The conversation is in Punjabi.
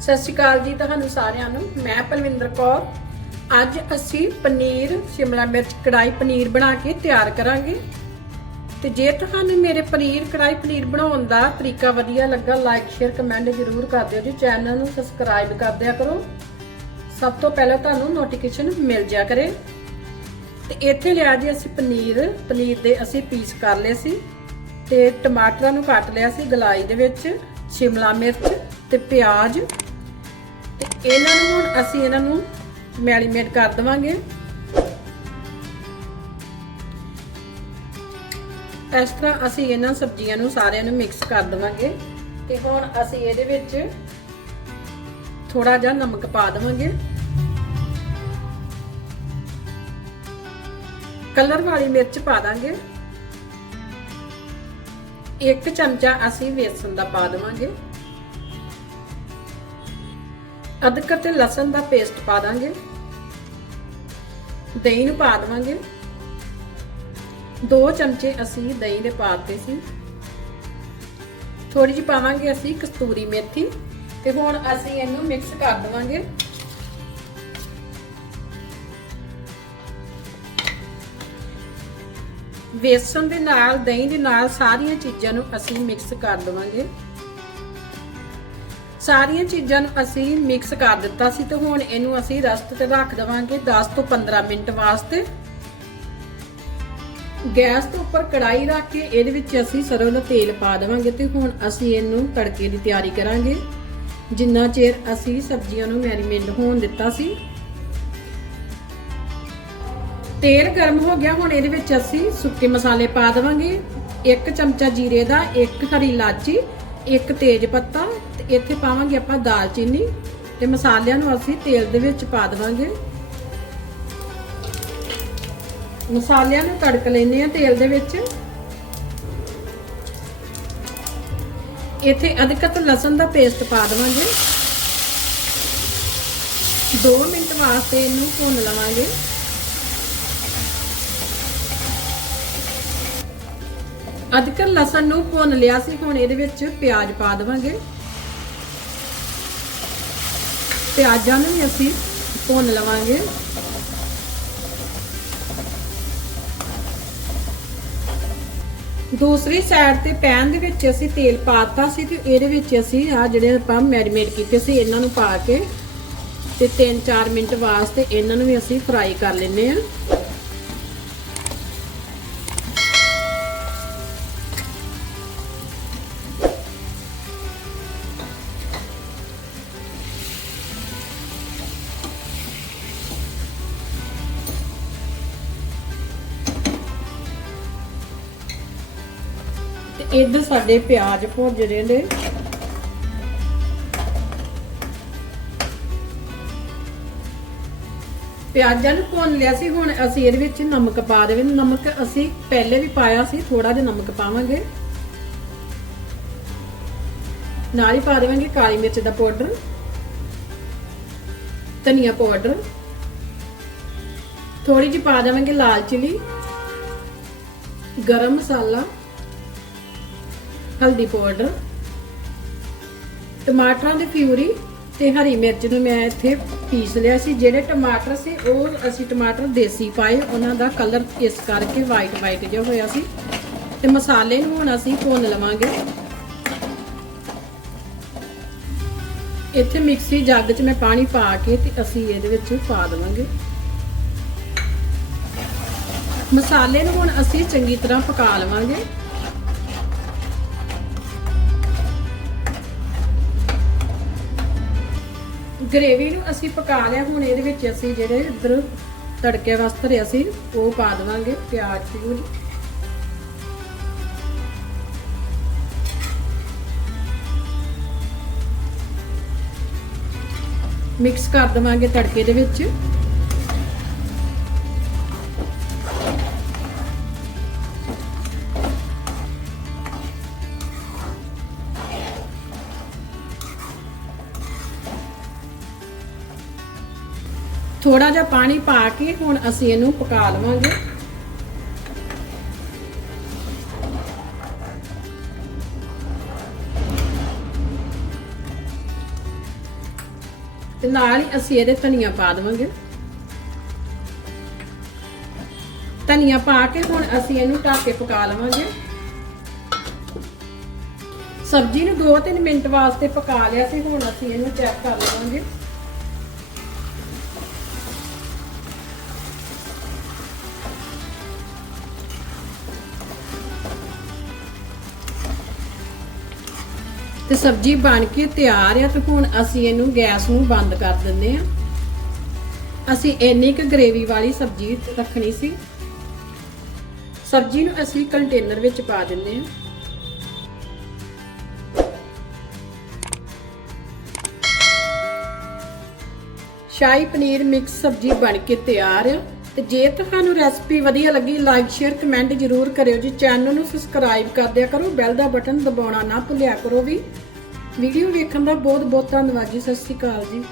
ਸਤਿ ਸ਼੍ਰੀ ਅਕਾਲ ਜੀ ਤੁਹਾਨੂੰ ਸਾਰਿਆਂ ਨੂੰ। ਮੈਂ ਪਲਵਿੰਦਰ ਕੌਰ। ਅੱਜ ਅਸੀਂ ਪਨੀਰ, ਸ਼ਿਮਲਾ ਮਿਰਚ ਕੜਾਈ ਪਨੀਰ ਬਣਾ ਕੇ ਤਿਆਰ ਕਰਾਂਗੇ। ਤੇ ਜੇ ਤੁਹਾਨੂੰ ਮੇਰੇ ਪਨੀਰ ਕੜਾਈ ਪਨੀਰ ਬਣਾਉਣ ਦਾ ਤਰੀਕਾ ਵਧੀਆ ਲੱਗਾ ਲਾਈਕ ਸ਼ੇਅਰ ਕਮੈਂਟ ਜ਼ਰੂਰ ਕਰ ਦਿਓ ਜੀ। ਚੈਨਲ ਨੂੰ ਸਬਸਕ੍ਰਾਈਬ ਕਰ ਦਿਆ ਕਰੋ। ਸਭ ਤੋਂ ਪਹਿਲਾਂ ਤੁਹਾਨੂੰ ਨੋਟੀਫਿਕੇਸ਼ਨ ਮਿਲ ਜਾ ਕਰੇ। ਤੇ ਇੱਥੇ ਲਿਆ ਜੀ ਅਸੀਂ ਪਨੀਰ। ਪਨੀਰ ਦੇ ਅਸੀਂ ਪੀਸ ਕਰ ਲਏ ਸੀ। ਤੇ ਟਮਾਟਰਾਂ ਨੂੰ ਕੱਟ ਲਿਆ ਸੀ ਗਲਾਈ ਦੇ ਵਿੱਚ। ਸ਼ਿਮਲਾ ਮਿਰਚ ਤੇ ਪਿਆਜ਼ ਇਹਨਾਂ ਨੂੰ ਹੁਣ ਅਸੀਂ ਇਹਨਾਂ ਨੂੰ ਮੈਰੀਨੇਟ ਕਰ ਦਵਾਂਗੇ। ਇਸ ਤਰ੍ਹਾਂ ਅਸੀਂ ਇਹਨਾਂ ਸਬਜ਼ੀਆਂ ਨੂੰ ਸਾਰਿਆਂ ਨੂੰ ਮਿਕਸ ਕਰ ਦਵਾਂਗੇ ਤੇ ਹੁਣ ਅਸੀਂ ਇਹਦੇ ਵਿੱਚ ਥੋੜਾ ਜਿਹਾ ਨਮਕ ਪਾ ਦਵਾਂਗੇ। ਕਲਰ ਵਾਲੀ ਮਿਰਚ ਪਾ ਦਾਂਗੇ। ਇੱਕ ਚਮਚਾ ਅਸੀਂ ਵੇਸਣ ਦਾ ਪਾ ਦੇਵਾਂਗੇ। ਅਦਰਕ ਤੇ ਲਸਣ ਦਾ ਪੇਸਟ ਪਾ ਦਾਂਗੇ। ਦਹੀਂ ਨੂੰ ਪਾ ਦੇਵਾਂਗੇ। ਦੋ ਚਮਚੇ ਅਸੀਂ ਦਹੀਂ ਦੇ ਪਾਤੇ ਸੀ। ਥੋੜੀ ਜਿਹੀ ਪਾਵਾਂਗੇ ਅਸੀਂ ਕਸਤੂਰੀ ਮੇਥੀ ਤੇ ਹੁਣ ਅਸੀਂ ਇਹਨੂੰ ਮਿਕਸ ਕਰ ਦੇਵਾਂਗੇ। ਵੇਸਣ ਦੇ ਨਾਲ, ਦਹੀਂ ਦੇ ਨਾਲ ਸਾਰੀਆਂ ਚੀਜ਼ਾਂ ਨੂੰ ਅਸੀਂ ਮਿਕਸ ਕਰ ਦੇਵਾਂਗੇ। ਸਾਰੀਆਂ ਚੀਜ਼ਾਂ ਨੂੰ ਅਸੀਂ ਮਿਕਸ ਕਰ ਦਿੱਤਾ ਸੀ ਤੇ ਹੁਣ ਇਹਨੂੰ ਅਸੀਂ ਰਸਤ ਤੇ ਰੱਖ ਦੇਵਾਂਗੇ 10 ਤੋਂ 15 ਮਿੰਟ ਵਾਸਤੇ। ਗੈਸ ਤੋਂ ਉੱਪਰ ਕੜਾਈ ਰੱਖ ਕੇ ਇਹਦੇ ਵਿੱਚ ਅਸੀਂ ਸਰੋਂ ਦਾ ਤੇਲ ਪਾ ਦੇਵਾਂਗੇ ਤੇ ਹੁਣ ਅਸੀਂ ਇਹਨੂੰ ਤੜਕੇ ਦੀ ਤਿਆਰੀ ਕਰਾਂਗੇ। ਜਿੰਨਾ ਚਿਰ ਅਸੀਂ ਸਬਜ਼ੀਆਂ ਨੂੰ ਮੈਰੀਨੇਟ ਹੋਣ ਦਿੱਤਾ ਸੀ। ਤੇਲ ਗਰਮ ਹੋ ਗਿਆ, ਹੁਣ ਇਹਦੇ ਵਿੱਚ ਅਸੀਂ ਸੁੱਕੇ ਮਸਾਲੇ ਪਾ ਦੇਵਾਂਗੇ। ਇੱਕ ਚਮਚਾ ਜੀਰੇ ਦਾ, ਇੱਕ ਹਰੀ ਇਲਾਚੀ, ਇੱਕ ਤੇਜ ਪੱਤਾ ਇੱਥੇ ਪਾਵਾਂਗੇ ਆਪਾਂ ਦਾਲਚੀਨੀ ਤੇ ਮਸਾਲਿਆਂ ਨੂੰ ਅਸੀਂ ਤੇਲ ਦੇ ਵਿੱਚ ਪਾ ਦੇਵਾਂਗੇ। ਮਸਾਲਿਆਂ ਨੂੰ ਤੜਕ ਲੈਨੇ ਆ ਤੇਲ ਦੇ ਵਿੱਚ। ਇੱਥੇ ਅਦਕਤ ਲਸਣ ਦਾ ਪੇਸਟ ਪਾ ਦੇਵਾਂਗੇ। 2 ਮਿੰਟ ਵਾਸਤੇ ਇਹਨੂੰ ਭੁੰਨ ਲਵਾਂਗੇ। ਅਦਕਤ ਲਸਣ ਨੂੰ ਭੁੰਨ ਲਿਆ ਸੀ, ਹੁਣ ਇਹਦੇ ਵਿੱਚ ਪਿਆਜ਼ ਪਾ ਦੇਵਾਂਗੇ। ਪਿਆਜ਼ਾਂ ਨੂੰ ਵੀ ਅਸੀਂ ਭੁੰਨ ਲਵਾਂਗੇ। ਦੂਸਰੀ ਸਾਈਡ ਤੇ ਪੈਨ ਦੇ ਵਿੱਚ ਅਸੀਂ ਤੇਲ ਪਾਤਾ ਸੀ ਤੇ ਇਹਦੇ ਵਿੱਚ ਅਸੀਂ ਆ ਜਿਹੜੇ ਆਪਾਂ ਮੈਰੀਨੇਟ ਕੀਤੇ ਸੀ, ਇਹਨਾਂ ਨੂੰ ਪਾ ਕੇ ਤੇ 3-4 ਮਿੰਟ ਵਾਸਤੇ ਇਹਨਾਂ ਨੂੰ ਵੀ ਅਸੀਂ ਫਰਾਈ ਕਰ ਲੈਨੇ ਆ ਇੱਧਰ ਸਾਡੇ ਪਿਆਜ਼ ਭੁੱਜ ਰਹੇ ਨੇ। ਪਿਆਜ਼ਾਂ ਨੂੰ ਭੁੰਨ ਲਿਆ ਸੀ, ਹੁਣ ਅਸੀਂ ਇਹਦੇ ਵਿੱਚ ਨਮਕ ਪਾ ਦੇਵੇ। ਨਮਕ ਅਸੀਂ ਪਹਿਲੇ ਵੀ ਪਾਇਆ ਸੀ ਥੋੜਾ ਜਿਹਾ ਨਮਕ ਪਾਵਾਂਗੇ। ਨਾਲ ਹੀ ਪਾ ਦੇਵਾਂਗੇ ਕਾਲੀ ਮਿਰਚ ਦਾ ਪਾਊਡਰ, ਧਨੀਆ ਪਾਊਡਰ। ਥੋੜੀ ਜਿਹੀ ਪਾ ਦੇਵਾਂਗੇ ਲਾਲ ਚਿਲੀ, ਗਰਮ ਮਸਾਲਾ। ਹਲਦੀ ਪਾਊਡਰ ਟਮਾਟਰਾਂ ਦੀ ਪਿਊਰੀ ਤੇ ਹਰੀ ਮਿਰਚ ਨੂੰ ਮੈਂ ਇੱਥੇ ਪੀਸ ਲਿਆ ਸੀ। ਜਿਹੜੇ ਟਮਾਟਰ ਸੀ, ਉਹ ਅਸੀਂ ਟਮਾਟਰ ਦੇਸੀ ਪਾਏ, ਉਹਨਾਂ ਦਾ ਕਲਰ ਇਸ ਕਰਕੇ ਵਾਈਟ ਵਾਈਟ ਜਿਹਾ ਹੋਇਆ ਸੀ। ਤੇ ਮਸਾਲੇ ਨੂੰ ਹੁਣ ਅਸੀਂ ਭੁੰਨ ਲਵਾਂਗੇ। ਇੱਥੇ ਮਿਕਸੀ ਜੱਗ 'ਚ ਮੈਂ ਪਾਣੀ ਪਾ ਕੇ ਤੇ ਅਸੀਂ ਇਹਦੇ ਵਿੱਚ ਪਾ ਦੇਵਾਂਗੇ। ਮਸਾਲੇ ਨੂੰ ਹੁਣ ਅਸੀਂ ਚੰਗੀ ਤਰ੍ਹਾਂ ਪਕਾ ਲਵਾਂਗੇ। ਗ੍ਰੇਵੀ ਨੂੰ ਅਸੀਂ ਪਕਾ ਲਿਆ, ਹੁਣ ਇਹਦੇ ਵਿੱਚ ਅਸੀਂ ਜਿਹੜੇ ਇੱਧਰ ਤੜਕੇ ਵਾਸਤੇ ਰਿਆ ਸੀ ਉਹ ਪਾ ਦੇਵਾਂਗੇ, ਪਿਆਜ਼ ਪਿਊਰੀ ਮਿਕਸ ਕਰ ਦਵਾਂਗੇ ਤੜਕੇ ਦੇ ਵਿੱਚ। ਥੋੜਾ ਜਿਹਾ ਪਾਣੀ ਪਾ ਕੇ ਹੁਣ ਅਸੀਂ ਇਹਨੂੰ ਪਕਾ ਲਵਾਂਗੇ। ਤੇ ਨਾਲ ਹੀ ਅਸੀਂ ਇਹਦੇ ਧਨੀਆ ਪਾ ਦੇਵਾਂਗੇ। ਧਨੀਆ ਪਾ ਕੇ ਹੁਣ ਅਸੀਂ ਇਹਨੂੰ ਢੱਕ ਕੇ ਪਕਾ ਲਵਾਂਗੇ। ਸਬਜ਼ੀ ਨੂੰ 2-3 ਮਿੰਟ ਵਾਸਤੇ ਪਕਾ ਲਿਆ ਸੀ, ਹੁਣ ਅਸੀਂ ਇਹਨੂੰ ਚੈੱਕ ਕਰ ਲਵਾਂਗੇ। ਤੇ ਸਬਜ਼ੀ ਬਣ ਕੇ ਤਿਆਰ ਆ ਤੇ ਹੁਣ ਅਸੀਂ ਇਹਨੂੰ ਗੈਸ ਨੂੰ ਬੰਦ ਕਰ ਦਿੰਦੇ ਆ। ਅਸੀਂ ਇੰਨੀ ਕੁ ਗ੍ਰੇਵੀ ਵਾਲੀ ਸਬਜ਼ੀ ਰੱਖਣੀ ਸੀ। ਸਬਜ਼ੀ ਨੂੰ ਅਸੀਂ ਕੰਟੇਨਰ ਵਿੱਚ ਪਾ ਦਿੰਦੇ ਆ। ਸ਼ਾਹੀ ਪਨੀਰ ਮਿਕਸ ਸਬਜ਼ੀ ਬਣ ਕੇ ਤਿਆਰ ਆ। ਤੇ ਜੇ ਤੁਹਾਨੂੰ ਰੈਸਪੀ ਵਧੀਆ ਲੱਗੀ ਲਾਈਕ ਸ਼ੇਅਰ ਕਮੈਂਟ ਜ਼ਰੂਰ ਕਰਿਓ ਜੀ। ਚੈਨਲ ਨੂੰ ਸਬਸਕ੍ਰਾਈਬ ਕਰ ਦਿਆ ਕਰੋ। ਬੈਲ ਦਾ ਬਟਨ ਦਬਾਉਣਾ ਨਾ ਭੁੱਲਿਆ ਕਰੋ ਵੀ। ਵੀਡੀਓ ਵੇਖਣ ਦਾ ਬਹੁਤ ਬਹੁਤ ਧੰਨਵਾਦ ਜੀ। ਸਤਿ ਸ਼੍ਰੀ ਅਕਾਲ ਜੀ।